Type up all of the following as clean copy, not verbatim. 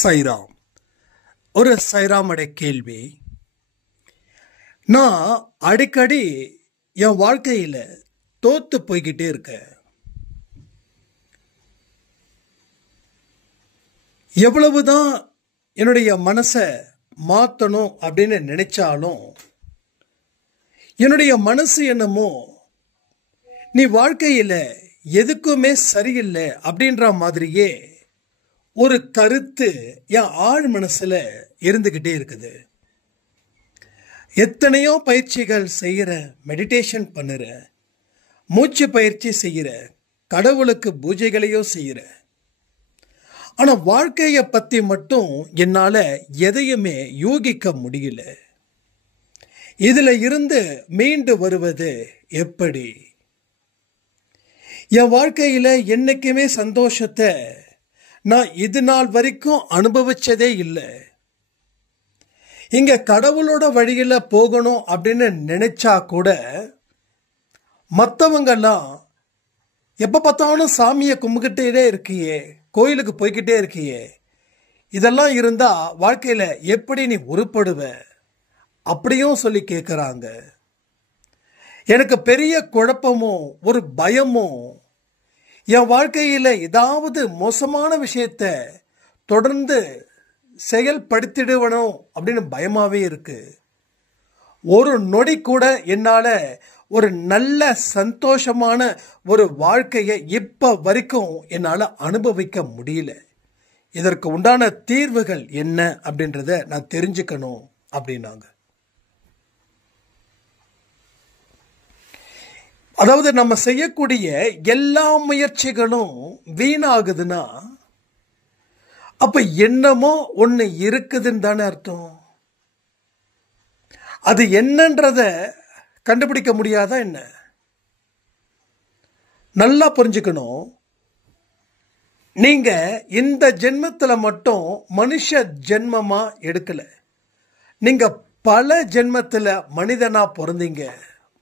சைராம். ஒரு சைராமுடைய கேள்வி. நான் அடிக்கடி என் வாழ்க்கையில் தோத்து போய்கிட்டே இருக்கேன். எவ்வளவுதான் என்னுடைய மனசை மாற்றணும் அப்படின்னு நினைச்சாலும் என்னுடைய மனசு என்னமோ நீ வாழ்க்கையில் எதுக்குமே சரியில்லை அப்படின்ற மாதிரியே ஒரு கருத்து என் ஆழ் மனசுல இருந்துகிட்டே இருக்குது. எத்தனையோ பயிற்சிகள் செய்கிற, மெடிடேஷன் பண்ணுற, மூச்சு பயிற்சி செய்கிற, கடவுளுக்கு பூஜைகளையோ செய்கிற, ஆனால் வாழ்க்கையை பற்றி மட்டும் என்னால் எதையுமே யூகிக்க முடியல. இதில் இருந்து மீண்டு வருவது எப்படி? என் வாழ்க்கையில் என்னைக்குமே சந்தோஷத்தை நான் இது நாள் வரைக்கும் அனுபவிச்சதே இல்லை. இங்க கடவுளோட வழியில போகணும் அப்படின்னு நினைச்சா கூட மற்றவங்கெல்லாம் எப்ப பார்த்தாலும் சாமியை கும்பிக்கிட்டே இருக்கியே, கோயிலுக்கு போய்கிட்டே இருக்கியே, இதெல்லாம் இருந்தா வாழ்க்கையில எப்படி நீ உருப்படுவ அப்படியும் சொல்லி கேட்குறாங்க. எனக்கு பெரிய குழப்பமும் ஒரு பயமும் என் வாழ்க்கையில் ஏதாவது மோசமான விஷயத்த தொடர்ந்து செயல்படுத்திடுவனும் அப்படின்னு பயமாகவே இருக்கு. ஒரு நொடி கூட என்னால் ஒரு நல்ல சந்தோஷமான ஒரு வாழ்க்கையை இப்போ வரைக்கும் என்னால் அனுபவிக்க முடியல. இதற்கு உண்டான தீர்வுகள் என்ன அப்படின்றத நான் தெரிஞ்சுக்கணும் அப்படின்னாங்க. அதாவது நம்ம செய்யக்கூடிய எல்லா முயற்சிகளும் வீணாகுதுன்னா அப்ப என்னமோ ஒண்ணு இருக்குதுன்னு தானே அர்த்தம். அது என்னன்றத கண்டுபிடிக்க முடியாதா என்ன? நல்லா புரிஞ்சுக்கணும். நீங்க இந்த ஜென்மத்துல மட்டும் மனுஷ ஜென்மமா எடுக்கல. நீங்க பல ஜென்மத்துல மனிதனா பிறந்தீங்க,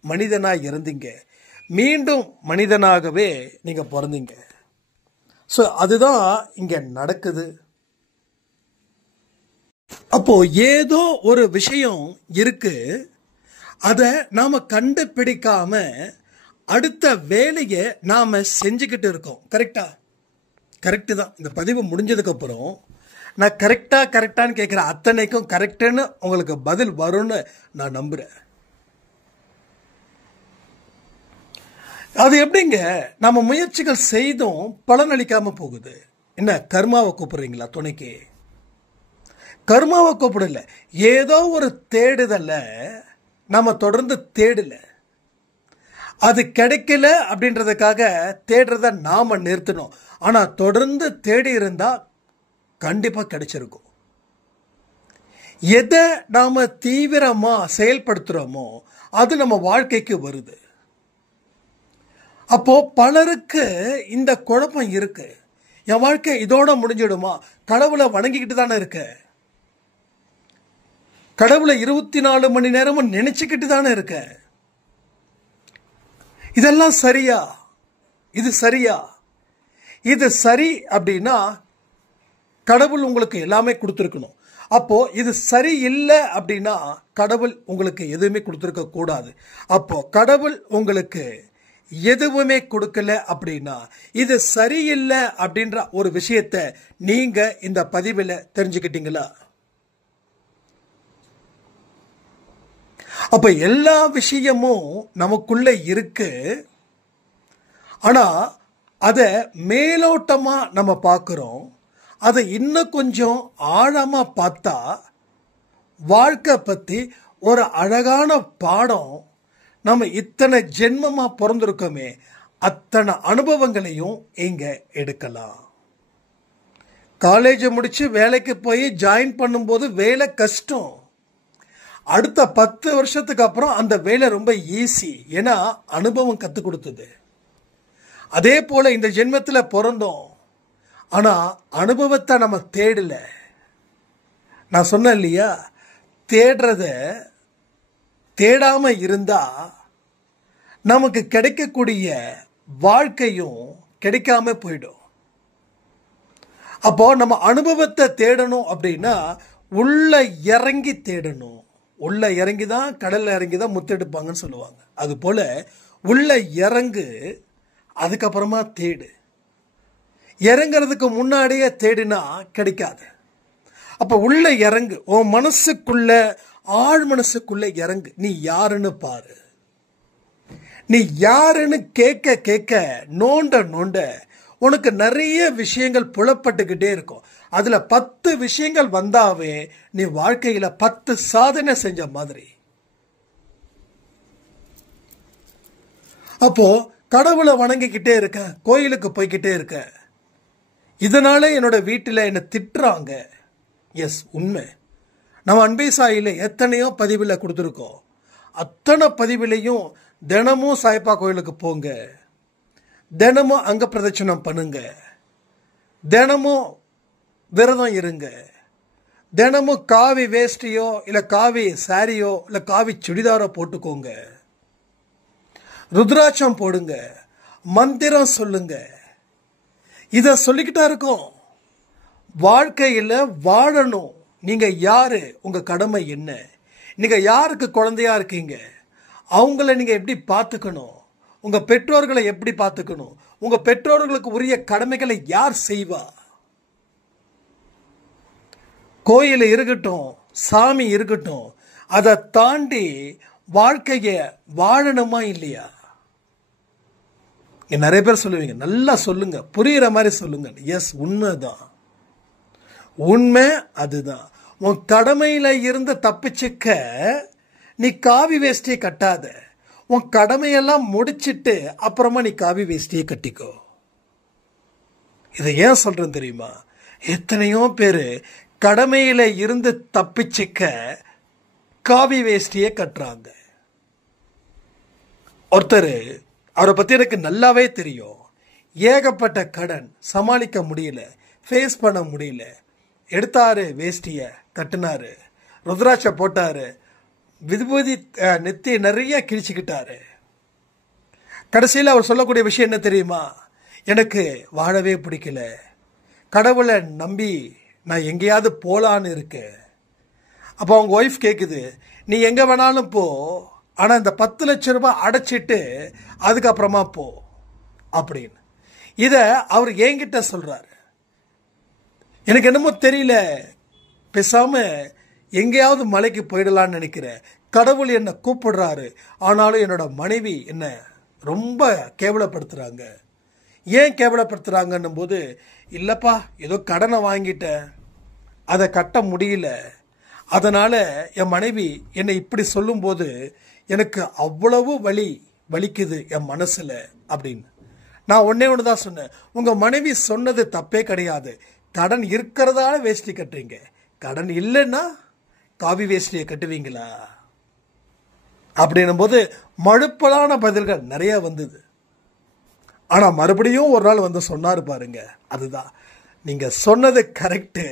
மனிதனா இருந்தீங்க, மீண்டும் மனிதனாகவே நீங்க பிறந்தீங்க. ஸோ அதுதான் இங்க நடக்குது. அப்போ ஏதோ ஒரு விஷயம் இருக்கு, அதை நாம கண்டுபிடிக்காம அடுத்த வேலையை நாம செஞ்சுக்கிட்டு இருக்கோம். கரெக்டா? கரெக்டு தான். இந்த பதிவு முடிஞ்சதுக்கு அப்புறம் நான் கரெக்டான்னு கேட்குற அத்தனைக்கும் கரெக்டுன்னு உங்களுக்கு பதில் வரும்னு நான் நம்புறேன். அது எப்படிங்க நம்ம முயற்சிகள் செய்தும் பலனளிக்காம போகுது? என்ன கர்மாவை கூப்பிடுறீங்களா துணைக்கு? கர்மாவை கூப்பிடல, ஏதோ ஒரு தேடுதல்ல நம்ம தொடர்ந்து தேடல. அது கிடைக்கல அப்படின்றதுக்காக தேடுறத நாம நிறுத்தணும். ஆனா தொடர்ந்து தேடி இருந்தா கண்டிப்பா கிடைச்சிருக்கும். எதை நாம தீவிரமா செயல்படுத்துறோமோ அது நம்ம வாழ்க்கைக்கு வருது. அப்போ பலருக்கு இந்த குழப்பம் இருக்கு. என் வாழ்க்கை இதோட முடிஞ்சிடுமா? கடவுளை வணங்கிக்கிட்டு தானே இருக்க, கடவுளை 24 மணி நேரமும் நினைச்சுக்கிட்டு தானே இருக்க. இதெல்லாம் சரியா? இது சரியா? இது சரி அப்படின்னா கடவுள் உங்களுக்கு எல்லாமே கொடுத்துருக்கணும். அப்போ இது சரி இல்லை அப்படின்னா கடவுள் உங்களுக்கு எதுவுமே கொடுத்துருக்க கூடாது. அப்போ கடவுள் உங்களுக்கு எதுவுமே கொடுக்கல அப்படின்னா இது சரியில்லை அப்படின்ற ஒரு விஷயத்த நீங்க இந்த பதிவில் தெரிஞ்சுக்கிட்டீங்களா? அப்ப எல்லா விஷயமும் நமக்குள்ள இருக்கு. ஆனா அதை மேலோட்டமா நம்ம பார்க்கிறோம். அதை இன்னும் கொஞ்சம் ஆழமா பார்த்தா வாழ்க்கை பத்தி ஒரு அழகான பாடம். நம்ம இத்தனை ஜென்மமா பிறந்திருக்கோமே, அத்தனை அனுபவங்களையும் இங்க எடுக்கலாம். காலேஜ் முடிச்சு வேலைக்கு போய் ஜாயின் பண்ணும்போது வேலை கஷ்டம். அடுத்த 10 வருஷத்துக்கு அப்புறம் அந்த வேலை ரொம்ப ஈஸி. ஏன்னா அனுபவம் கற்றுக் கொடுத்தது. அதே போல இந்த ஜென்மத்துல பிறந்தோம், ஆனா அனுபவத்தை நம்ம தேடல. நான் சொன்னேன் இல்லையா, தேடுறத தேடாம இருந்தா நமக்கு கிடைக்கக்கூடிய வாழ்க்கையும் கிடைக்காம போயிடும். அப்போ நம்ம அனுபவத்தை தேடணும் அப்படின்னா உள்ள இறங்கி தேடணும். உள்ள இறங்கி தான், கடல்ல இறங்கி தான் முத்தெடுப்பாங்கன்னு சொல்லுவாங்க. அது போல உள்ள இறங்கு, அதுக்கப்புறமா தேடு. இறங்கிறதுக்கு முன்னாடியே தேடினா கிடைக்காது. அப்ப உள்ள இறங்கு, உன் மனசுக்குள்ள, ஆழ் மனசுக்குள்ள இறங்கு. நீ யாருன்னு பாரு. நீ யாருன்னு கேட்க கேட்க, நோண்ட நோண்ட உனக்கு நிறைய விஷயங்கள் புலப்பட்டுக்கிட்டே இருக்கும். அதுல 10 விஷயங்கள் வந்தாவே நீ வாழ்க்கையில 10 சாதனை செஞ்ச மாதிரி. அப்போ கடவுளை வணங்கிக்கிட்டே இருக்க, கோயிலுக்கு போய்கிட்டே இருக்க, இதனால என்னோட வீட்டில் என்ன திட்டுறாங்க. எஸ், உண்மை. நம்ம அன்பே சாயில எத்தனையோ பதிவில் கொடுத்துருக்கோம். அத்தனை பதிவிலையும் தினமும் சாய்பா கோயிலுக்கு போங்க, தினமும் அங்க பிரதட்சணம் பண்ணுங்க, தினமும் விரதம் இருங்க, தினமும் காவி வேஷ்டியோ இல்ல காவி சாரியோ இல்ல காவி சுடிதாரோ போட்டுக்கோங்க, ருத்ராட்சம் போடுங்க, மந்திரம் சொல்லுங்க. இத சொல்லிக்கிட்டா இருக்கோம். வாழ்க்கையில வாழணும். நீங்க யாரு, உங்க கடமை என்ன, நீங்க யாருக்கு குழந்தையா இருக்கீங்க, அவங்கள நீங்க எப்படி பார்த்துக்கணும், உங்க பெற்றோர்களை எப்படி பார்த்துக்கணும், உங்க பெற்றோர்களுக்கு உரிய கடமைகளை யார் செய்வா. கோயில் இருக்கட்டும், சாமி இருக்கட்டும், அதை தாண்டி வாழ்க்கைய வாழணுமா இல்லையா? நிறைய பேர் சொல்லுவீங்க, நல்லா சொல்லுங்க, புரியுற மாதிரி சொல்லுங்க. எஸ், உண்மைதான். உண்மை அதுதான். உன் கடமையில இருந்து தப்பிச்சுக்க நீ காவி வேஷ்டியை கட்டாத. உன் கடமையெல்லாம் முடிச்சிட்டு அப்புறமா நீ காவி வேஷ்டியை கட்டிக்கோ. இதை ஏன் சொல்றேன் தெரியுமா? எத்தனையோ பேரு கடமையில இருந்து தப்பிச்சுக்க காவி வேஷ்டியை கட்டுறாங்க. ஒருத்தர், அவரை பத்தி எனக்கு நல்லாவே தெரியும். ஏகப்பட்ட கடன், சமாளிக்க முடியல, ஃபேஸ் பண்ண முடியல. எடுத்தாரு வேஷ்டிய, கட்டினாரு, ருத்ராட்ச போட்டாரு, விபூதி நெத்தி நிறைய கிழிச்சுக்கிட்டாரு. கடைசியில் அவர் சொல்லக்கூடிய விஷயம் என்ன தெரியுமா? எனக்கு வாழவே பிடிக்கல, கடவுளை நம்பி நான் எங்கேயாவது போலான்னு இருக்கேன். அப்போ அவங்க ஒய்ஃப் கேட்குது, நீ எங்க வேணாலும் போ, ஆனா இந்த 10 லட்சம் ரூபாய் அடைச்சிட்டு அதுக்கப்புறமா போ அப்படின்னு. இத அவர் என்கிட்ட சொல்றாரு. எனக்கு என்னமோ தெரியல, பேசாம எங்கேயாவது மலைக்கு போயிடலான்னு நினைக்கிறேன். கடவுள் என்ன கூப்பிடுறாரு, ஆனாலும் என்னோட மனைவி என்ன ரொம்ப கேவலப்படுத்துறாங்க. ஏன் கேவலப்படுத்துறாங்கன்னும் போது, இல்லப்பா ஏதோ கடனை வாங்கிட்டேன், அதை கட்ட முடியல, அதனால என் மனைவி என்னை இப்படி சொல்லும் போது எனக்கு அவ்வளவு வலிக்குது என் மனசுல அப்படின்னு. நான் ஒன்னே ஒண்ணுதான் சொன்னேன், உங்க மனைவி சொன்னது தப்பே கிடையாது. கடன் இருக்கிறதால வேஷ்டி கட்டுறீங்க, கடன் இல்லைன்னா காவி வேஷ்டியை கட்டுவீங்களா அப்படின்னும் போது மழுப்பலான பதில்கள் நிறைய வந்தது. ஆனா மறுபடியும் ஒரு நாள் வந்து சொன்னாரு பாருங்க, அதுதான் நீங்க சொன்னது கரெக்டு,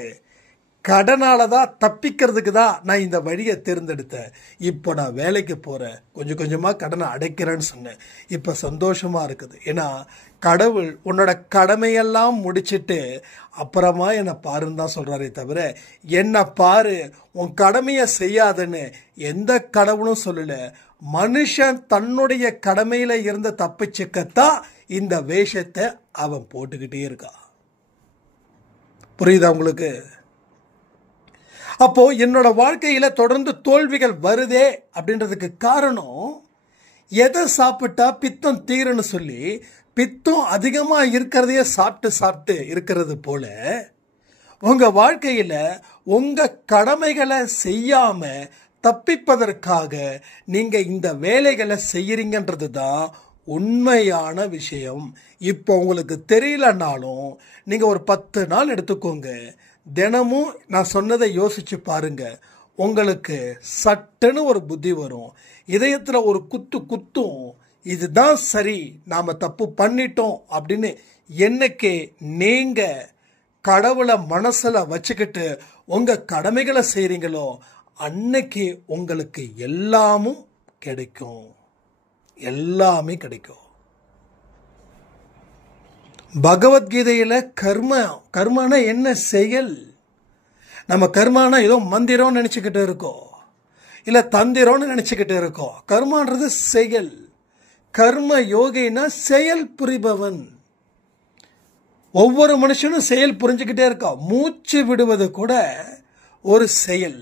கடனாலதான் தப்பிக்கிறதுக்கு தான் நான் இந்த வழியை தேர்ந்தெடுத்தேன். இப்போ நான் வேலைக்கு போறேன், கொஞ்சம் கொஞ்சமா கடனை அடைக்கிறேன்னு சொன்னேன். இப்ப சந்தோஷமா இருக்குது. ஏன்னா கடவுள் உன்னோட கடமையெல்லாம் முடிச்சிட்டு அப்புறமா என்னை பாருன்னு தான் சொல்றாரே தவிர என்ன பாரு உன் கடமையை செய்யாதுன்னு எந்த கடவுளும் சொல்லல. மனுஷன் தன்னுடைய கடமையில இருந்து தப்பிச்சுக்கத்தான் இந்த வேஷத்தை அவன் போட்டுக்கிட்டே இருக்கான். புரியுதா உங்களுக்கு? அப்போ என்னோட வாழ்க்கையில தொடர்ந்து தோல்விகள் வருதே அப்படின்றதுக்கு காரணம், எதை சாப்பிட்டா பித்தம் தீருன்னு சொல்லி பித்தம் அதிகமா இருக்கிறதையே சாப்பிட்டு சாப்பிட்டு இருக்கிறது போல உங்க வாழ்க்கையில உங்க கடமைகளை செய்யாம தப்பிப்பதற்காக நீங்க இந்த வேலைகளை செய்யறீங்கன்றது தான் உண்மையான விஷயம். இப்போ உங்களுக்கு தெரியலனாலும் நீங்க ஒரு 10 நாள் எடுத்துக்கோங்க, தினமும் நான் சொன்னதை யோசிச்சு பாருங்க, உங்களுக்கு சட்டுன்னு ஒரு புத்தி வரும். இதயத்துல ஒரு குத்தும், இதுதான் சரி, நாம தப்பு பண்ணிட்டோம் அப்படின்னு. என்னைக்கு நீங்க கடவுளை மனசுல வச்சுக்கிட்டு உங்க கடமைகளை செய்றீங்களோ அன்னைக்கு உங்களுக்கு எல்லாமும் கிடைக்கும், எல்லாமே கிடைக்கும். பகவத்கீதையில கர்மனா என்ன செயல்? நம்ம கர்மானா ஏதோ மந்திரம்னு நினைச்சுக்கிட்டு இருக்கோம், இல்ல தந்திரம்னு நினைச்சுக்கிட்டு இருக்கோம். கர்மான்றது செயல். கர்ம யோகினா செயல் புரிபவன். ஒவ்வொரு மனுஷனும் செயல் புரிஞ்சுக்கிட்டே இருக்கா. மூச்சு விடுவது கூட ஒரு செயல்,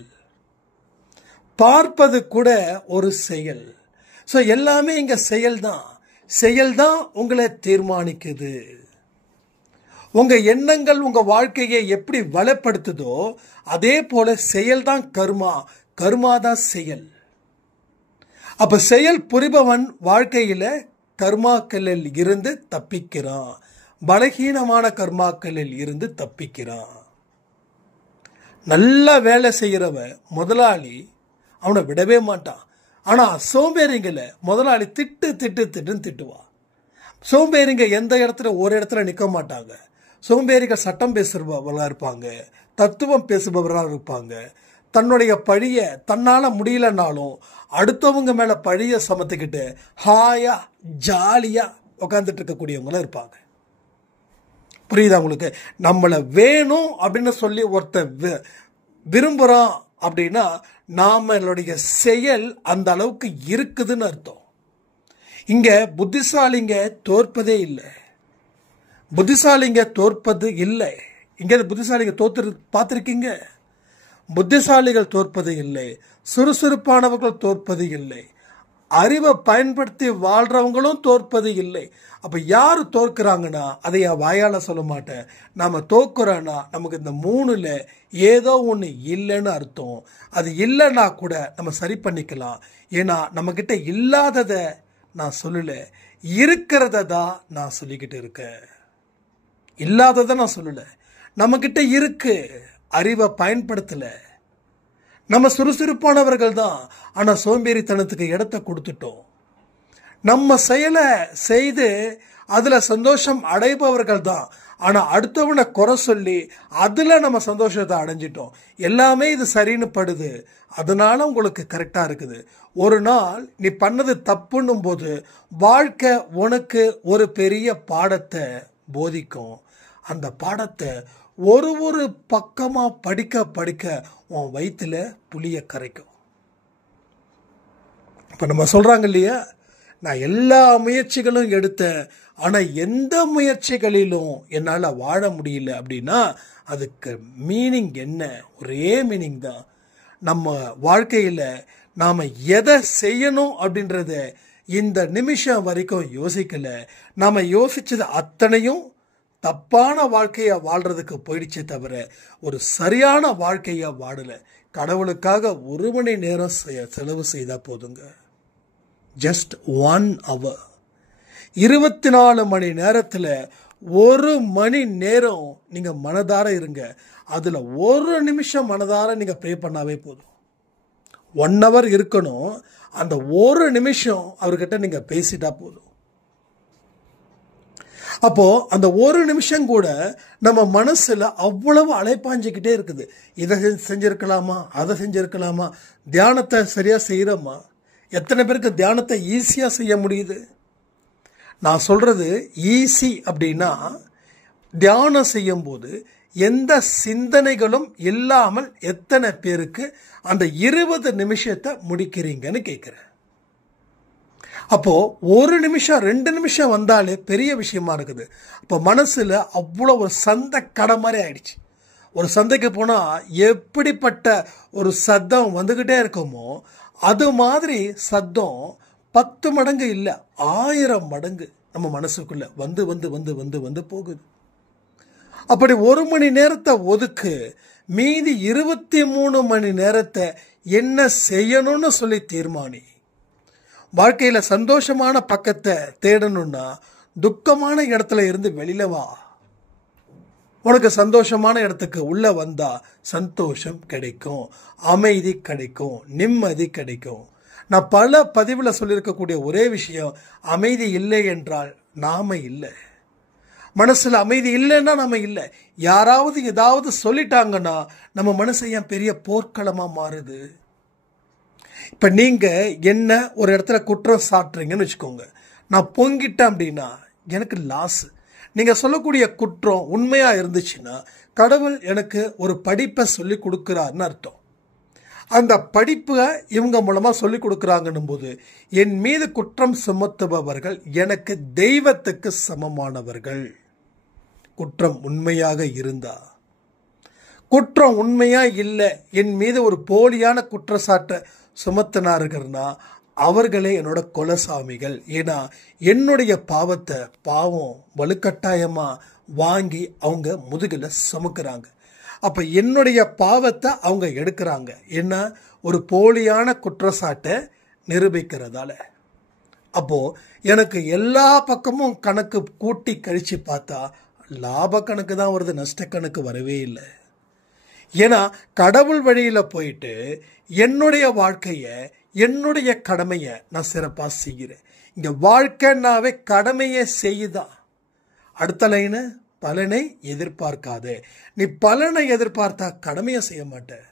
பார்ப்பது கூட ஒரு செயல். ஸோ எல்லாமே இங்க செயல் தான். செயல் தான் உங்களை தீர்மானிக்குது. உங்க எண்ணங்கள் உங்க வாழ்க்கையை எப்படி வளப்படுத்துதோ அதே போல செயல் தான் கர்மா, கர்மா தான் செயல். அப்ப செயல் புரிபவன் வாழ்க்கையில கர்மாக்களில் இருந்து தப்பிக்கிறான், பலகீனமான கர்மாக்களில் இருந்து தப்பிக்கிறான். நல்லா வேலை செய்யறவன் முதலாளி அவனை விடவே மாட்டான். ஆனா சோம்பேறிங்கள முதலாளி திட்டுன்னு திட்டுவான். சோம்பேறிங்க எந்த இடத்துல ஒரு இடத்துல நிற்க மாட்டாங்க. சோம்பேறிகள் சட்டம் பேசுபவர்களாக இருப்பாங்க, தத்துவம் பேசுபவர்களாக இருப்பாங்க. தன்னுடைய பழிய தன்னால முடியலனாலும் அடுத்தவங்க மேல பழிய சமத்துக்கிட்டு ஹாயா ஜாலியா உட்காந்துட்டு இருக்கக்கூடியவங்களும் இருப்பாங்க. புரியுதா உங்களுக்கு? நம்மளை வேணும் அப்படின்னு சொல்லி ஒருத்தர் விரும்புறான் அப்படின்னா நம்மளுடைய செயல் அந்த அளவுக்கு இருக்குதுன்னு அர்த்தம். இங்க புத்திசாலிங்க தோற்பதே இல்லை. புத்திசாலிங்க தோற்பது இல்லை. இங்க புத்திசாலிங்க தோத்து பார்த்திருக்கீங்க? புத்திசாலிகள் தோற்பது இல்லை, சுறுசுறுப்பானவர்கள் தோற்பது இல்லை, அறிவை பயன்படுத்தி வாழ்றவங்களும் தோற்பது இல்லை. அப்ப யாரு தோற்கிறாங்கன்னா அதை வாயால சொல்ல மாட்டேன். நாம தோக்குறோன்னா நமக்கு இந்த மூணுல ஏதோ ஒண்ணு இல்லைன்னு அர்த்தம். அது இல்லைன்னா கூட நம்ம சரி பண்ணிக்கலாம். ஏன்னா நம்ம கிட்ட இல்லாதத நான் சொல்லல, இருக்கிறத தான் நான் சொல்லிக்கிட்டு இருக்கேன். இல்லாததை நான் சொல்லல, நம்ம கிட்ட இருக்கு, அறிவை பயன்படுத்தல. நம்ம சுறுசுறுப்பானவர்கள் தான், ஆனா சோம்பேறித்தனத்துக்கு இடத்தை கொடுத்துட்டோம். நம்ம செயலை செய்து அதுல சந்தோஷம் அடைபவர்கள் தான், ஆனா அடுத்தவனை குறை சொல்லி அதுல நம்ம சந்தோஷத்தை அடைஞ்சிட்டோம். எல்லாமே இது சரின்னு படுது, அதனால உங்களுக்கு கரெக்டா இருக்குது. ஒரு நாள் நீ பண்ணது தப்புன்னும் போது வாழ்க்கை உனக்கு ஒரு பெரிய பாடத்தை போதிக்கும். அந்த பாடத்தை ஒரு ஒரு பக்கமா படிக்க படிக்க உன் வயிற்றுல புளிய கரைக்கும். இப்ப நம்ம சொல்றாங்க இல்லையா, நான் எல்லா முயற்சிகளும் எடுத்தேன், ஆனா எந்த முயற்சிகளிலும் என்னால வாழ முடியல அப்படின்னா அதுக்கு மீனிங் என்ன? ஒரே மீனிங் தான். நம்ம வாழ்க்கையில நாம எதை செய்யணும் அப்படின்றத இந்த நிமிஷம் வரைக்கும் யோசிக்கல. நாம யோசிச்சது அத்தனையும் தப்பான வாழ்க்கைய வாழ்றதுக்கு போயிடுச்சே தவிர ஒரு சரியான வாழ்க்கைய வாழல. கடவுளுக்காக 1 மணி நேரம் செலவு செய்தா போதுங்க. Just 1 hour. 24 மணி நேரத்துல 1 மணி நேரம் நீங்க மனதார இருங்க. அதுல 1 நிமிஷம் மனதார நீங்க ப்ரே பண்ணாவே போதும். 1 hour இருக்கணும், அந்த 1 நிமிஷம் அவர்கிட்ட நீங்க பேசிட்டா போதும். அப்போ அந்த 1 நிமிஷம் கூட நம்ம மனசுல அவ்வளவு அலைப்பாஞ்சிக்கிட்டே இருக்குது. இதை செஞ்சிருக்கலாமா, அதை செஞ்சிருக்கலாமா, தியானத்தை சரியா செய்யறோமா? எத்தனை பேருக்கு தியானத்தை ஈஸியா செய்ய முடியுது? நான் சொல்றது ஈஸி அப்படின்னா தியானம் செய்யும் போது எந்த சிந்தனைகளும் இல்லாமல் எத்தனை பேருக்கு அந்த 20 நிமிஷத்தை முடிக்கிறீங்கன்னு கேட்கிறேன். அப்போ 1 நிமிஷம் 2 நிமிஷம் வந்தாலே பெரிய விஷயமா இருக்குது. அப்போ மனசுல அவ்வளோ ஒரு சந்தை கடை மாதிரி ஆயிடுச்சு. ஒரு சந்தைக்கு போனா எப்படிப்பட்ட ஒரு சத்தம் வந்துகிட்டே இருக்குமோ அது மாதிரி சத்தம் 10 மடங்கு இல்லை 1000 மடங்கு நம்ம மனசுக்குள்ள வந்து வந்து வந்து வந்து வந்து போகுது. அப்படி 1 மணி நேரத்தை ஒதுக்கு, மீதி 23 மணி நேரத்தை என்ன செய்யணும்னு சொல்லி தீர்மானி. வாழ்க்கையில சந்தோஷமான பக்கத்தை தேடணும்னா துக்கமான இடத்துல இருந்து வெளியில வா. உனக்கு சந்தோஷமான இடத்துக்கு உள்ள வந்தா சந்தோஷம் கிடைக்கும், அமைதி கிடைக்கும், நிம்மதி கிடைக்கும். நான் பல பதிவுல சொல்லியிருக்கக்கூடிய ஒரே விஷயம், அமைதி இல்லை என்றால் நாம இல்லை. மனசுல அமைதி இல்லைன்னா நாம இல்லை. யாராவது ஏதாவது சொல்லிட்டாங்கன்னா நம்ம மனசு ஏன் பெரிய போர்க்களமா மாறுது? இப்ப நீங்க என்ன ஒரு இடத்துல குற்றம் சாட்டுறீங்கன்னு வச்சுக்கோங்க, நான் பொங்கிட்டேன் அப்படின்னா எனக்கு லாஸ். நீங்கள் சொல்லக்கூடிய குற்றம் உண்மையாக இருந்துச்சுன்னா கடவுள் எனக்கு ஒரு படிப்பை சொல்லி கொடுக்குறாருன்னு அர்த்தம். அந்த படிப்பை இவங்க மூலமாக சொல்லி கொடுக்குறாங்கன்னும் போது என் மீது குற்றம் சுமத்துபவர்கள் எனக்கு தெய்வத்துக்கு சமமானவர்கள். குற்றம் உண்மையாக இருந்தா, குற்றம் உண்மையா இல்லை, என் மீது ஒரு போலியான குற்றச்சாட்டை சுமத்தினார்கள்னா அவர்களே என்னோட கொலசாமிகள். ஏன்னா என்னுடைய பாவத்தை பாவம் வலுக்கட்டாயமாக வாங்கி அவங்க முதுகில் சுமக்கிறாங்க. அப்போ என்னுடைய பாவத்தை அவங்க எடுக்கிறாங்க. என்ன, ஒரு போலியான குற்றச்சாட்டை நிரூபிக்கிறதால. அப்போது எனக்கு எல்லா பக்கமும் கணக்கு கூட்டி கழித்து பார்த்தா லாப கணக்கு தான் வருது, நஷ்ட கணக்கு வரவே இல்லை. ஏன்னா கடவுள் வழியில் போயிட்டு என்னுடைய வாழ்க்கையை என்னுடைய கடமையை நான் சிறப்பாக செய்கிறேன். இங்கே வாழ்க்கைன்னாவே கடமையை செய்யுதான். அடுத்த லைனு, பலனை எதிர்பார்க்காதே. நீ பலனை எதிர்பார்த்தா கடமையை செய்ய மாட்டேன்.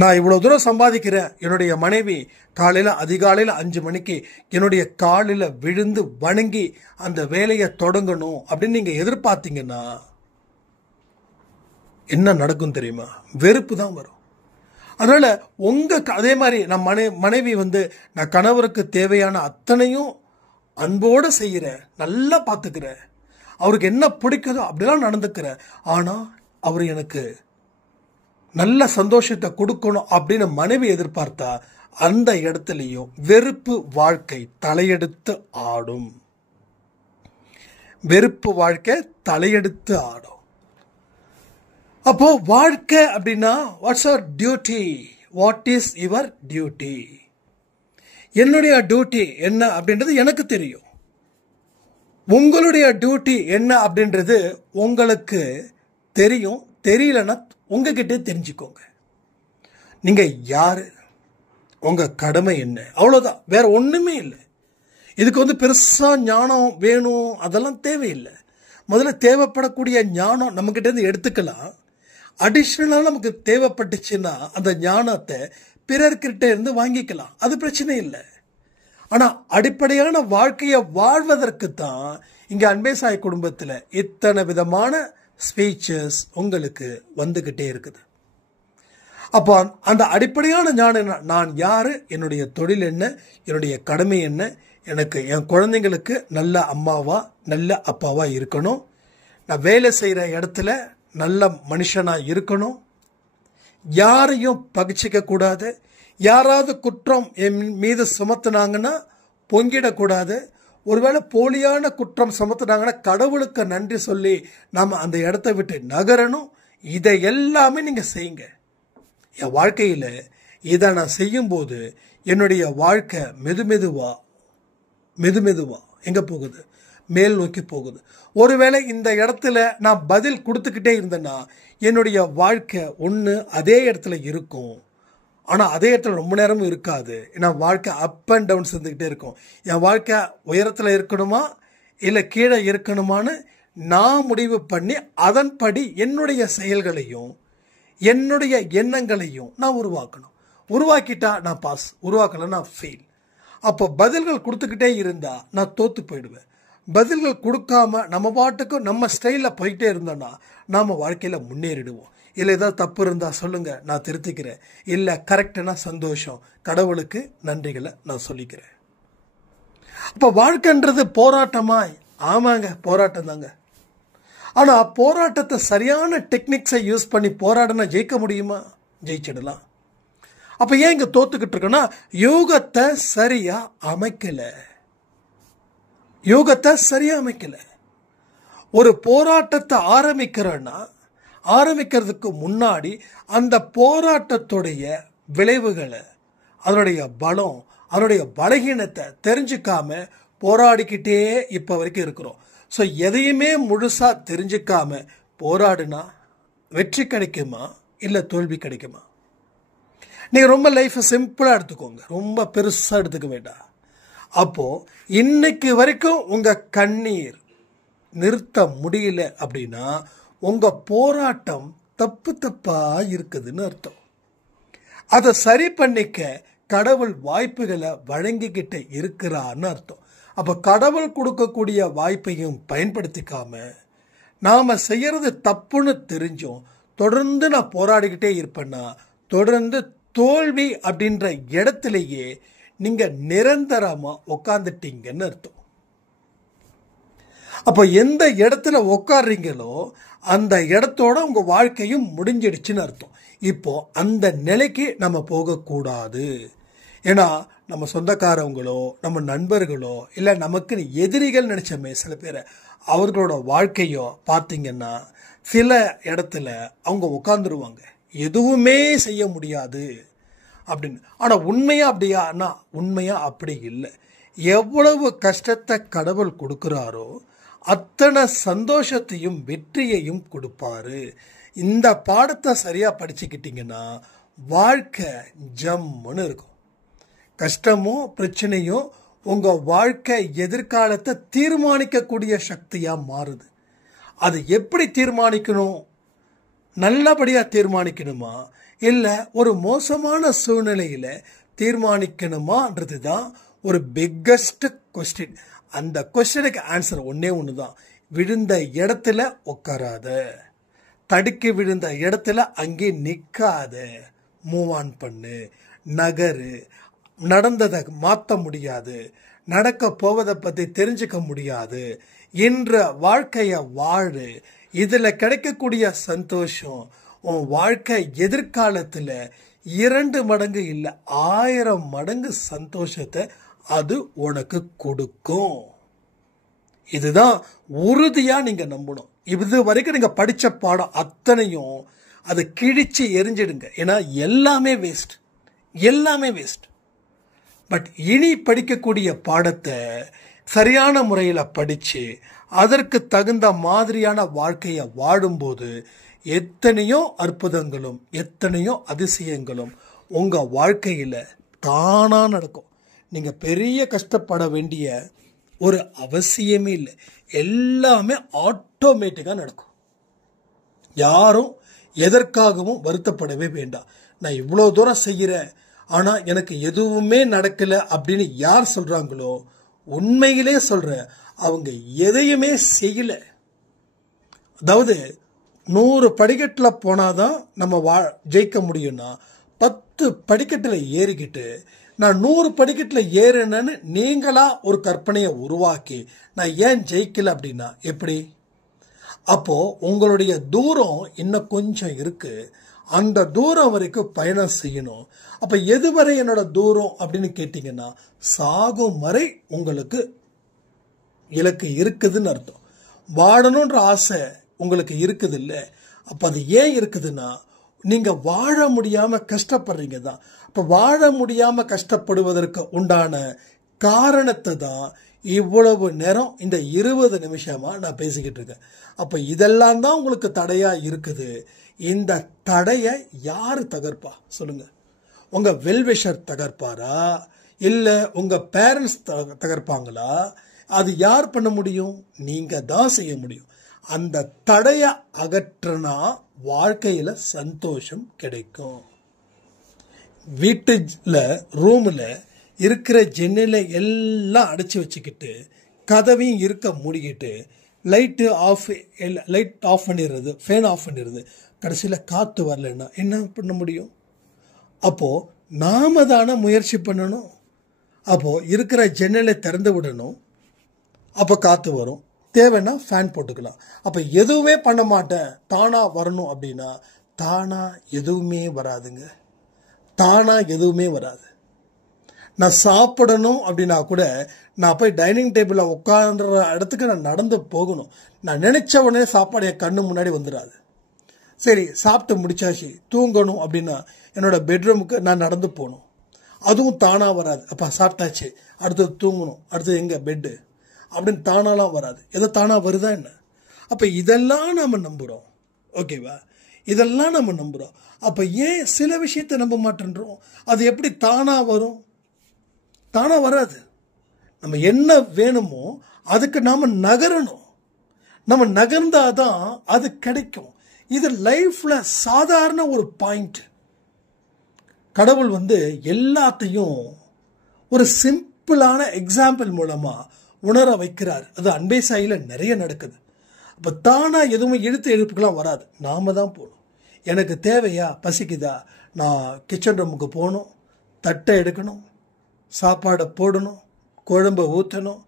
நான் இவ்வளோ தூரம் சம்பாதிக்கிறேன், என்னுடைய மனைவி காலையில் அதிகாலையில் 5 மணிக்கு என்னுடைய காலில் விழுந்து வணங்கி அந்த வேலையை தொடங்கணும் அப்படின்னு நீங்கள் எதிர்பார்த்தீங்கன்னா என்ன நடக்கும் தெரியுமா? வெறுப்பு தான் வரும். அதனால் அதே மாதிரி நான் மனைவி நான் கணவருக்கு தேவையான அத்தனையும் அன்போடு செய்கிறேன், நல்லா பார்த்துக்கிறேன், அவருக்கு என்ன பிடிக்குதோ அப்படிலாம் நடந்துக்கிறேன். ஆனால் அவர் எனக்கு நல்ல சந்தோஷத்தை கொடுக்கணும் அப்படின்னு மனைவி எதிர்பார்த்தா அந்த இடத்துலையும் வெறுப்பு வாழ்க்கை தலையெடுத்து ஆடும். வெறுப்பு வாழ்க்கை தலையெடுத்து ஆடும். அப்போ வாழ்க்கை அப்படின்னா what's your duty, what is your duty? என்னுடைய டியூட்டி என்ன அப்படின்றது எனக்கு தெரியும். உங்களுடைய டியூட்டி என்ன அப்படின்றது உங்களுக்கு தெரியும். தெரியலன்னா உங்ககிட்ட தெரிஞ்சுக்கோங்க. நீங்க யாரு, உங்க கடமை என்ன, அவ்வளோதான், வேற ஒண்ணுமே இல்லை. இதுக்கு பெருசா ஞானம் வேணும் அதெல்லாம் தேவையில்லை. முதல்ல தேவைப்படக்கூடிய ஞானம் நம்மகிட்ட இருந்து எடுத்துக்கலாம். அடிஷ்னலாக நமக்கு தேவைப்பட்டுச்சுன்னா அந்த ஞானத்தை பிறர்கிட்ட இருந்து வாங்கிக்கலாம், அது பிரச்சனை இல்லை. ஆனால் அடிப்படையான வாழ்க்கையை வாழ்வதற்கு தான் இங்கே அன்பே சாய் குடும்பத்தில் இத்தனை விதமான ஸ்பீச்சஸ் உங்களுக்கு வந்துக்கிட்டே இருக்குது. அப்போ அந்த அடிப்படையான ஞானம் என்ன, நான் யார், என்னுடைய தொழில் என்ன, என்னுடைய கடமை என்ன, எனக்கு என் குழந்தைங்களுக்கு நல்ல அம்மாவா நல்ல அப்பாவா இருக்கணும், நான் வேலை செய்கிற இடத்துல நல்ல மனுஷனாக இருக்கணும், யாரையும் பகிச்சிக்க கூடாது, யாராவது குற்றம் என் மீது சுமத்துனாங்கன்னா பொங்கிடக்கூடாது, ஒருவேளை போலியான குற்றம் சுமத்துனாங்கன்னா கடவுளுக்கு நன்றி சொல்லி நாம் அந்த இடத்த விட்டு நகரணும். இதை எல்லாமே நீங்கள் செய்யுங்க. என் வாழ்க்கையில் இதை நான் செய்யும்போது என்னுடைய வாழ்க்கை மெதுமெதுவா எங்கே போகுது, மேல் நோக்கி போகுது. ஒருவேளை இந்த இடத்துல நான் பதில் கொடுத்துக்கிட்டே இருந்தேன்னா என்னுடைய வாழ்க்கை ஒன்று அதே இடத்துல இருக்கும், ஆனால் அதே இடத்துல ரொம்ப நேரமும் இருக்காது. ஏன்னா வாழ்க்கை அப் அண்ட் டவுன்ஸ் இருந்துக்கிட்டே இருக்கும். என் வாழ்க்கை உயரத்தில் இருக்கணுமா இல்லை கீழே இருக்கணுமான்னு நான் முடிவு பண்ணி அதன்படி என்னுடைய செயல்களையும் என்னுடைய எண்ணங்களையும் நான் உருவாக்கணும். உருவாக்கிட்டா நான் பாஸ், உருவாக்கலை நான் ஃபெயில். அப்போ பதில்கள் கொடுத்துக்கிட்டே இருந்தால் நான் தோற்று போயிடுவேன். பதில்கள் கொடுக்காம நம்ம பாட்டுக்கும் நம்ம ஸ்டைலில் போயிட்டே இருந்தோன்னா நாம் வாழ்க்கையில் முன்னேறிடுவோம். இல்லை ஏதாவது தப்பு இருந்தால் சொல்லுங்கள், நான் திருத்திக்கிறேன். இல்லை கரெக்டுனா சந்தோஷம், கடவுளுக்கு நன்றிகளை நான் சொல்லிக்கிறேன். அப்போ வாழ்க்கைன்றது போராட்டமாய், ஆமாங்க போராட்டம் தாங்க. ஆனால் போராட்டத்தை சரியான டெக்னிக்ஸை யூஸ் பண்ணி போராடினா ஜெயிக்க முடியுமா? ஜெயிச்சிடலாம். அப்போ ஏன் இங்கே தோத்துக்கிட்டு இருக்கோன்னா யோகத்தை சரியாக அமைக்கலை. யோகத்தை சரியாக அமைக்கலை. ஒரு போராட்டத்தை ஆரம்பிக்கிறதுக்கு முன்னாடி அந்த போராட்டத்துடைய விளைவுகளை, அதனுடைய பலம், அதனுடைய பலகீனத்தை தெரிஞ்சுக்காம போராடிக்கிட்டே இப்போ வரைக்கும் இருக்கிறோம். ஸோ எதையுமே முழுசாக தெரிஞ்சுக்காம போராடுனா வெற்றி கிடைக்குமா இல்லை தோல்வி கிடைக்குமா? நீங்கள் ரொம்ப லைஃப்பை சிம்பிளாக எடுத்துக்கோங்க, ரொம்ப பெருசாக எடுத்துக்க வேண்டாம். அப்போது இன்னைக்கு வரைக்கும் உங்கள் கண்ணீர் நிறுத்த முடியல அப்படின்னா உங்கள் போராட்டம் தப்பாக இருக்குதுன்னு அர்த்தம். அதை சரி பண்ணிக்க கடவுள் வாய்ப்புகளை வழங்கிக்கிட்டு இருக்கிறான்னு அர்த்தம். அப்போ கடவுள் கொடுக்கக்கூடிய வாய்ப்பையும் பயன்படுத்திக்காம நாம் செய்கிறது தப்புன்னு தெரிஞ்சும் தொடர்ந்து நான் போராடிக்கிட்டே இருப்பேன்னா தொடர்ந்து தோல்வி அப்படின்ற இடத்துலையே நீங்கள் நிரந்தரமாக உக்காந்துட்டீங்கன்னு அர்த்தம். அப்போ எந்த இடத்துல உட்காடுறீங்களோ அந்த இடத்தோட உங்கள் வாழ்க்கையும் முடிஞ்சிடுச்சுன்னு அர்த்தம். இப்போ அந்த நிலைக்கு நம்ம போகக்கூடாது. ஏன்னா நம்ம சொந்தக்காரவங்களோ நம்ம நண்பர்களோ இல்லை நமக்கு எதிரிகள் நினைச்சமே சில பேரை அவர்களோட வாழ்க்கையோ பார்த்தீங்கன்னா சில இடத்துல அவங்க உட்காந்துருவாங்க, எதுவுமே செய்ய முடியாது அப்படின்னு. ஆனால் உண்மையா அப்படியானா உண்மையா அப்படி இல்லை. எவ்வளவு கஷ்டத்தை கடவுள் கொடுக்குறாரோ அத்தனை சந்தோஷத்தையும் வெற்றியையும் கொடுப்பாரு. இந்த பாடத்தை சரியா படிச்சுக்கிட்டீங்கன்னா வாழ்க்கை ஜம்முன்னு இருக்கும். கஷ்டமோ பிரச்சனையோ உங்க வாழ்க்கை எதிர்காலத்தை தீர்மானிக்கக்கூடிய சக்தியா மாறுது. அது எப்படி தீர்மானிக்கணும்? நல்லபடியா தீர்மானிக்கணுமா இல்லை ஒரு மோசமான சூழ்நிலையில தீர்மானிக்கணுமான்றது தான் ஒரு பிக்கஸ்ட் கொஸ்டின். அந்த கொஸ்டினுக்கு ஆன்சர் ஒன்னே ஒன்று தான், விழுந்த இடத்துல உட்காராத, தடுக்கி விழுந்த இடத்துல அங்கே நிற்காத, மூவ் ஆன் பண்ணு, நகரு. நடந்ததை மாற்ற முடியாது, நடக்க போவதை பற்றி தெரிஞ்சுக்க முடியாது என்ற வாழ்க்கையை வாழு. இதில் கிடைக்கக்கூடிய சந்தோஷம் உன் வாழ்க்கை எதிர்காலத்தில் 2 மடங்கு இல்லை 1000 மடங்கு சந்தோஷத்தை அது உனக்கு கொடுக்கும். இதுதான் உறுதியா நீங்க நம்பணும். இது வரைக்கும் நீங்க படிச்ச பாடம் அத்தனையும் அதை கிழிச்சு எரிஞ்சிடுங்க. ஏன்னா எல்லாமே வேஸ்ட், எல்லாமே வேஸ்ட். பட் இனி படிக்கக்கூடிய பாடத்தை சரியான முறையில் படிச்சு அதற்கு தகுந்த மாதிரியான வாழ்க்கையை வாழும்போது எத்தனையோ அற்புதங்களும் எத்தனையோ அதிசயங்களும் உங்க வாழ்க்கையில தானா நடக்கும். நீங்க பெரிய கஷ்டப்பட வேண்டிய ஒரு அவசியமே இல்லை. எல்லாமே ஆட்டோமேட்டிக்கா நடக்கும். யாரும் எதற்காகவும் வருத்தப்படவே வேண்டாம். நான் இவ்வளோ தூரம் செய்கிறேன் ஆனா எனக்கு எதுவுமே நடக்கல அப்படின்னு யார் சொல்றாங்களோ உண்மையிலே சொல்றேன், அவங்க எதையுமே செய்யல. அதாவது 100 படிக்கட்டில் போனாதான் நம்ம ஜெயிக்க முடியும்னா 10 படிக்கட்டில் ஏறிக்கிட்டு நான் 100 படிக்கட்டில் ஏறினேன்னு நீங்களா ஒரு கற்பனையை உருவாக்கி நான் ஏன் ஜெயிக்கல அப்படின்னா எப்படி? அப்போ உங்களுடைய தூரம் இன்னும் கொஞ்சம் இருக்கு, அந்த தூரம் வரைக்கும் பயணம் செய்யணும். அப்ப எதுவரை என்னோட தூரம் அப்படின்னு கேட்டீங்கன்னா சாகும் வரை உங்களுக்கு இலக்கு இருக்குதுன்னு அர்த்தம். வாழணுன்ற ஆசை உங்களுக்கு இருக்குது இல்லை? அப்ப அது ஏன் இருக்குதுன்னா நீங்க வாழ முடியாம கஷ்டப்படுறீங்க தான். அப்ப வாழ முடியாம கஷ்டப்படுவதற்கு உண்டான காரணத்தை தான் இவ்வளவு நேரம் இந்த 20 நிமிஷமா நான் பேசிக்கிட்டு இருக்கேன். அப்ப இதெல்லாம் தான் உங்களுக்கு தடையா இருக்குது. இந்த தடையை யாரு தகர்ப்பா சொல்லுங்க? உங்க வெல்விஷர் தகர்ப்பாரா இல்ல உங்க பேரண்ட்ஸ் தகர்ப்பாங்களா? அது யார் பண்ண முடியும்? நீங்க தான் செய்ய முடியும். அந்த தடையை அகற்றினா வாழ்க்கையில சந்தோஷம் கிடைக்கும். வீட்டுல ரூம்ல இருக்கிற ஜன்னலை எல்லாம் அடைச்சி வச்சுக்கிட்டு கதவையும் இருக்க மூடிக்கிட்டு லைட் ஆஃப் பண்ணிடுறது, ஃபேன் ஆஃப் பண்ணிடுறது, கடைசியில் காற்று வரலன்னா என்ன பண்ண முடியும்? அப்போது நாம தானே முயற்சி பண்ணணும். அப்போது இருக்கிற ஜன்னலை திறந்து விடணும், அப்போ காற்று வரும். தேவைன்னா ஃபேன் போட்டுக்கலாம். அப்போ எதுவுமே பண்ண மாட்டேன் தானாக வரணும் அப்படின்னா தானாக எதுவுமே வராதுங்க. தானாக எதுவுமே வராது. நான் சாப்பிடணும் அப்படின்னா கூட நான் போய் டைனிங் டேபிளில் உட்கார்ற இடத்துக்கு நான் நடந்து போகணும். நான் நினைச்ச உடனே சாப்பாடு என் கண்ணு முன்னாடி வந்துடாது. சரி சாப்பிட்டு முடிச்சாச்சு தூங்கணும் அப்படின்னா என்னோட பெட்ரூமுக்கு நான் நடந்து போகணும், அதுவும் தானாக வராது. அப்போ சாப்பிட்டாச்சு அடுத்தது தூங்கணும், அடுத்தது எங்கே பெட்டு அப்படின்னு தானாலாம் வராது. எதோ தானாக வருதா என்ன? அப்போ இதெல்லாம் நம்ம நம்புகிறோம். ஓகேவா? இதெல்லாம் நம்ம நம்புகிறோம். அப்போ ஏன் சில விஷயத்தை நம்ப மாட்டேன்றோம்? அது எப்படி தானாக வரும்? தானாக வராது. நம்ம என்ன வேணுமோ அதுக்கு நாம் நகரணும். நம்ம நகர்ந்தாதான் அது கிடைக்கும். இது லைஃப்ல சாதாரண ஒரு பாயிண்ட். கடவுள் எல்லாத்தையும் ஒரு சிம்பிளான எக்ஸாம்பிள் மூலமா உணர வைக்கிறார். அது அன்பே சாயில நிறைய நடக்குது. அப்போ தானாக எதுவும் எழுப்புக்கெல்லாம் வராது, நாம தான் போகணும். எனக்கு தேவையா, பசிக்குதா, நான் கிச்சன் ரூமுக்கு போகணும், தட்டை எடுக்கணும், சாப்பாடை போடணும், குழம்பை ஊற்றணும்,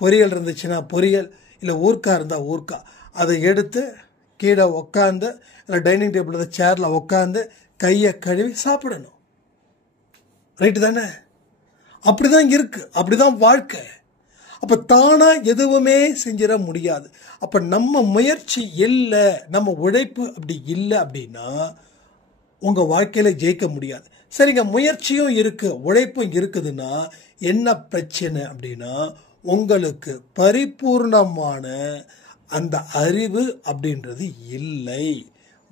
பொரியல் இருந்துச்சுன்னா பொரியல், இல்லை ஊர்க்கா இருந்தால் ஊர்க்கா, அதை எடுத்து கீழே உக்காந்து இல்லை டைனிங் டேபிளில் சேரில் உக்காந்து கையை கழுவி சாப்பிடணும். ரைட்டு தானே? அப்படி தான் இருக்குது, அப்படி தான் வாழ்க்கை. அப்போ தானாக எதுவுமே செஞ்சிட முடியாது. அப்போ நம்ம முயற்சி இல்லை, நம்ம உழைப்பு அப்படி இல்லை அப்படின்னா உங்கள் வாழ்க்கையில் ஜெயிக்க முடியாது. சரிங்க, முயற்சியும் இருக்குது, உழைப்பும் இருக்குதுன்னா என்ன பிரச்சனை அப்படின்னா, உங்களுக்கு பரிபூர்ணமான அந்த அறிவு அப்படின்றது இல்லை.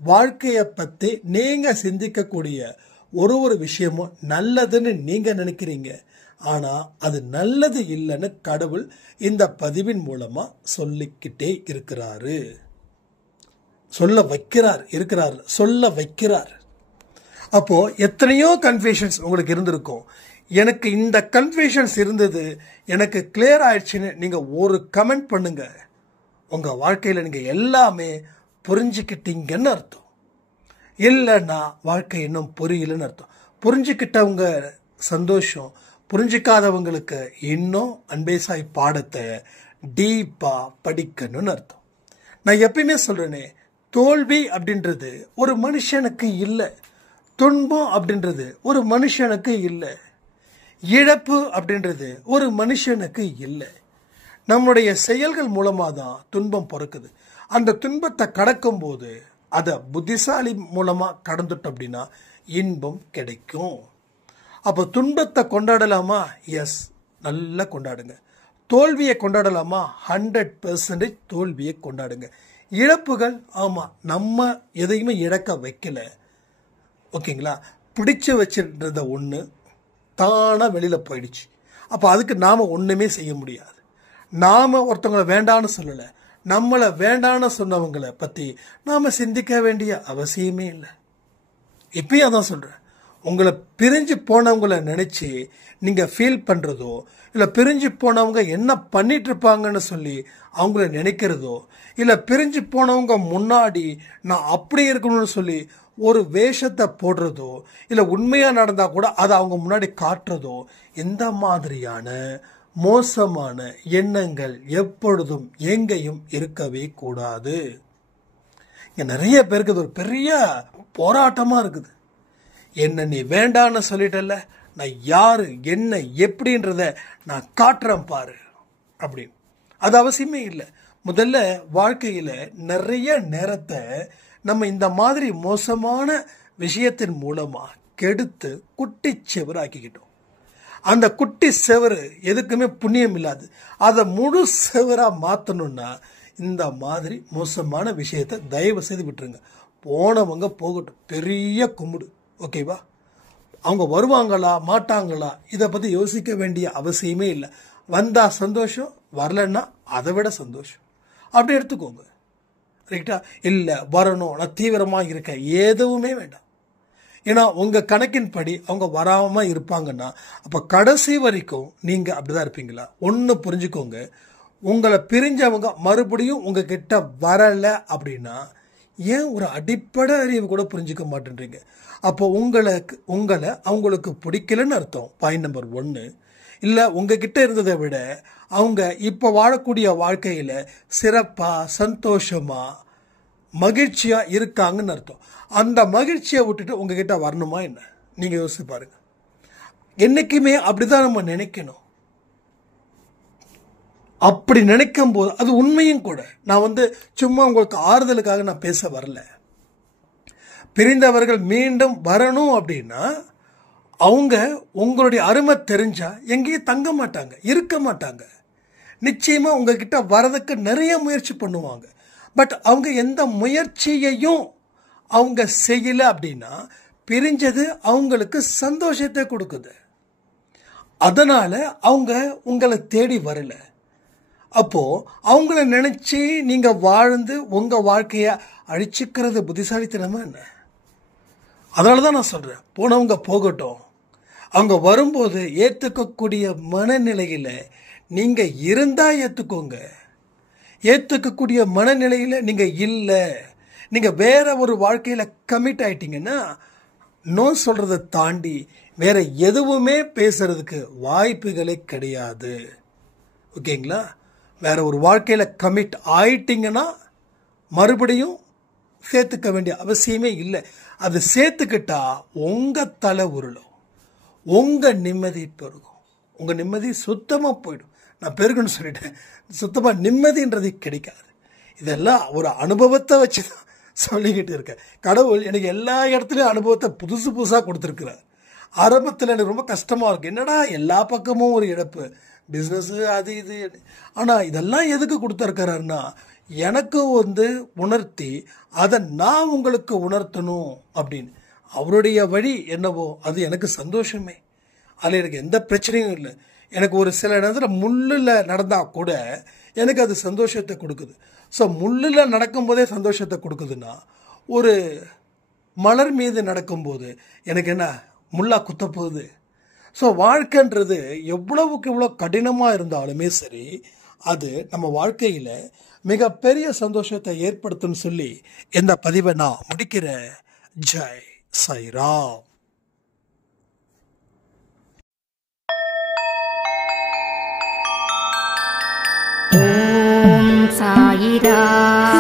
வாழ்க்கையை பற்றி நீங்கள் சிந்திக்கக்கூடிய ஒரு விஷயமும் நல்லதுன்னு நீங்கள் நினைக்கிறீங்க, ஆனால் அது நல்லது இல்லைன்னு கடவுள் இந்த பதிவின் மூலமாக சொல்லிக்கிட்டே இருக்கிறாரு, சொல்ல வைக்கிறார். அப்போ எத்தனையோ கன்ஃபியூஷன்ஸ் உங்களுக்கு இருந்திருக்கும். எனக்கு இந்த கன்ஃபியூஷன்ஸ் இருந்தது, எனக்கு கிளியர் ஆயிடுச்சுன்னு நீங்கள் ஒரு கமெண்ட் பண்ணுங்க. உங்கள் வாழ்க்கையில் நீங்கள் எல்லாமே புரிஞ்சுக்கிட்டீங்கன்னு அர்த்தம். இல்லைன்னா வாழ்க்கை இன்னும் புரியலன்னு அர்த்தம். புரிஞ்சுக்கிட்டவங்க சந்தோஷம், புரிஞ்சிக்காதவங்களுக்கு இன்னும் அன்பே சாய் பாடத்தை டீப்பாக படிக்கணும்னு அர்த்தம். நான் எப்பயுமே சொல்கிறேனே, தோல்வி அப்படின்றது ஒரு மனுஷனுக்கு இல்லை, துன்பம் அப்படின்றது ஒரு மனுஷனுக்கு இல்லை, இழப்பு அப்படின்றது ஒரு மனுஷனுக்கு இல்லை. நம்முடைய செயல்கள் மூலமாக தான் துன்பம் பிறக்குது. அந்த துன்பத்தை கடக்கும் போது அதை புத்திசாலி மூலமாக கடந்துட்டோம் அப்படின்னா இன்பம் கிடைக்கும். அப்போ துன்பத்தை கொண்டாடலாமா? எஸ், நல்லா கொண்டாடுங்க. தோல்வியை கொண்டாடலாமா? 100% தோல்வியை கொண்டாடுங்க. இழப்புகள், ஆமாம், நம்ம எதையுமே இழக்க வைக்கல, ஓகேங்களா? பிடிச்சு வச்சுன்றத ஒன்று தானாக வெளியில் போயிடுச்சு. அப்போ அதுக்கு நாம் ஒன்றுமே செய்ய முடியாது. நாம் ஒருத்தவங்களை வேண்டான்னு சொல்லலை, நம்மளை வேண்டான்னு சொன்னவங்களை பற்றி நாம் சிந்திக்க வேண்டிய அவசியமே இல்லை. இப்பயும் அதான் சொல்கிறேன், உங்களை பிரிஞ்சு போனவங்களை நினச்சி நீங்கள் ஃபீல் பண்ணுறதோ, இல்லை பிரிஞ்சு போனவங்க என்ன பண்ணிட்டு இருப்பாங்கன்னு சொல்லி அவங்கள நினைக்கிறதோ, இல்லை பிரிஞ்சு போனவங்க முன்னாடி நான் அப்படி இருக்கணும்னு சொல்லி ஒரு வேஷத்தை போடுறதோ, இல்லை உண்மையாக நடந்தால் கூட அதை அவங்க முன்னாடி காட்டுறதோ, இந்த மாதிரியான மோசமான எண்ணங்கள் எப்பொழுதும் எங்கேயும் இருக்கவே கூடாது. இங்கே நிறைய பேருக்கு இது ஒரு பெரிய போராட்டமாக இருக்குது. என்ன நீ வேண்டான்னு சொல்லிட்டல, நான் யாரு என்ன எப்படின்றத நான் காட்டுறேன் பாரு அப்படின்னு. அது அவசியமே இல்லை. முதல்ல வாழ்க்கையில் நிறைய நேரத்தை நம்ம இந்த மாதிரி மோசமான விஷயத்தின் மூலமாக கெடுத்து குட்டி செவராக்கிக்கிட்டோம். அந்த குட்டி செவரு எதுக்குமே புண்ணியம் இல்லாது. அதை முழு செவராக மாற்றணும்னா இந்த மாதிரி மோசமான விஷயத்தை தயவு செய்து விட்டுருங்க. போனவங்க போகட்டும், பெரிய கும்பிடு, ஓகேவா? அவங்க வருவாங்களா மாட்டாங்களா இதை பற்றி யோசிக்க வேண்டிய அவசியமே இல்லை. வந்தால் சந்தோஷம், வரலன்னா அதை விட சந்தோஷம், அப்படி எடுத்துக்கோங்க. ரைட்டா? இல்லை வரணும், நான் தீவிரமாக இருக்கேன், எதுவுமே வேண்டாம். ஏன்னா உங்கள் கணக்கின் படி அவங்க வராமல் இருப்பாங்கன்னா அப்போ கடைசி வரைக்கும் நீங்கள் அப்படி தான் இருப்பீங்களா? ஒன்று புரிஞ்சுக்கோங்க, உங்களை பிரிஞ்சவங்க மறுபடியும் உங்ககிட்ட வரலை அப்படின்னா ஏன் ஒரு அடிப்படை அறிவு கூட புரிஞ்சிக்க மாட்டேன்றீங்க? அப்போ உங்களை அவங்களுக்கு பிடிக்கலன்னு அர்த்தம். Point number 1. இல்லை உங்ககிட்ட இருந்ததை விட அவங்க இப்போ வாழக்கூடிய வாழ்க்கையில் சிறப்பாக சந்தோஷமாக மகிழ்ச்சியாக இருக்காங்கன்னு அர்த்தம். அந்த மகிழ்ச்சியை விட்டுட்டு உங்ககிட்ட வரணுமா என்ன? நீங்கள் யோசிச்சு பாருங்க. என்றைக்குமே அப்படிதான் நம்ம நினைக்கணும். அப்படி நினைக்கும் போது அது உண்மையும் கூட. நான் சும்மா உங்களுக்கு ஆறுதலுக்காக நான் பேச வரல. பிரிந்தவர்கள் மீண்டும் வரணும் அப்படின்னா அவங்க உங்களுடைய அருமை தெரிஞ்சா எங்கேயும் தங்க மாட்டாங்க, இருக்க மாட்டாங்க. நிச்சயமா உங்ககிட்ட வரதுக்கு நிறைய முயற்சி பண்ணுவாங்க. பட் அவங்க எந்த முயற்சியையும் அவங்க செய்யல அப்படின்னா பிரிஞ்சது அவங்களுக்கு சந்தோஷத்தை கொடுக்குது. அதனால அவங்க உங்களை தேடி வரல. அப்போ அவங்கள நினைச்சு நீங்க வாழ்ந்து உங்க வாழ்க்கைய அழிச்சுக்கிறது புத்திசாலித்தனமா என்ன? அதனாலதான் நான் சொல்றேன், போனவங்க போகட்டும். அவங்க வரும்போது ஏற்றுக்கக்கூடிய மனநிலையில நீங்க இருந்தா ஏத்துக்கோங்க. ஏத்துக்கக்கூடிய மனநிலையில நீங்க இல்லை, நீங்க வேற ஒரு வாழ்க்கையில கமிட் ஆயிட்டீங்கன்னா நோ சொல்றதை தாண்டி வேற எதுவுமே பேசுறதுக்கு வாய்ப்புகளே கிடையாது. ஓகேங்களா? வேற ஒரு வாழ்க்கையில கமிட் ஆயிட்டீங்கன்னா மறுபடியும் சேர்த்துக்க வேண்டிய அவசியமே இல்லை. அது சேர்த்துக்கிட்டா உங்க தலை உருளும், உங்க நிம்மதி பெருகும், உங்க நிம்மதி சுத்தமா போயிடும். நான் பெருகுன்னு சொல்லிட்டேன், சுத்தமா நிம்மதின்றது கிடைக்காது. இதெல்லாம் ஒரு அனுபவத்தை வச்சுதான் சொல்லிக்கிட்டு இருக்கேன். கடவுள் எனக்கு எல்லா இடத்துலையும் அனுபவத்தை புதுசு புதுசாக கொடுத்துருக்குறார். ஆரம்பத்தில் எனக்கு ரொம்ப கஷ்டமாக இருக்கு, என்னடா எல்லா பக்கமும் ஒரு இழப்பு, பிஸ்னஸ் அது இது. ஆனால் இதெல்லாம் எதுக்கு கொடுத்துருக்கிறாருன்னா எனக்கு உணர்த்தி அதை நான் உங்களுக்கு உணர்த்தணும் அப்படின்னு. அவருடைய வழி என்னவோ அது எனக்கு சந்தோஷமே, அதில் எனக்கு எந்த பிரச்சனையும் இல்லை. எனக்கு ஒரு சில இடத்துல முள்ளில் நடந்தால் கூட எனக்கு அது சந்தோஷத்தை கொடுக்குது. ஸோ முள்ளில் நடக்கும்போதே சந்தோஷத்தை கொடுக்குதுன்னா ஒரு மலர் மீது நடக்கும்போது எனக்கு என்ன முள்ளா குத்த போகுது? ஸோ வாழ்க்கைன்றது எவ்வளவுக்கு எவ்வளோ கடினமாக இருந்தாலுமே சரி, அது நம்ம வாழ்க்கையில் மிகப்பெரிய சந்தோஷத்தை ஏற்படுத்தும்னு சொல்லி இந்த பதிவை நான் முடிக்கிறேன். ஜெய் சாய்ராம். ஓம் சாயிராம்.